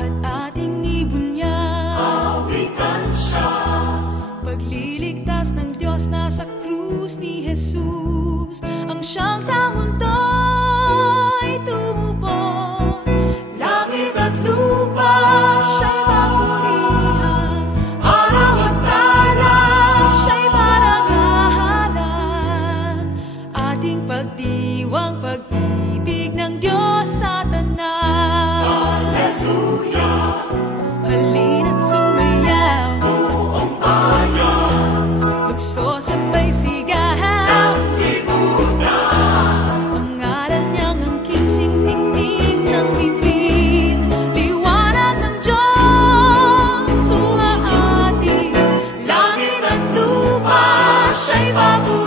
At ating ibunya Awitan siya. Pagliligtas ng Diyos na sa ni Jesus Ang siyang sa mundo'y tumubos. Langit at lupa siya'y papurihan. Araw at tala siya'y parangahalan Ating pagdiwang pag-ibig Abu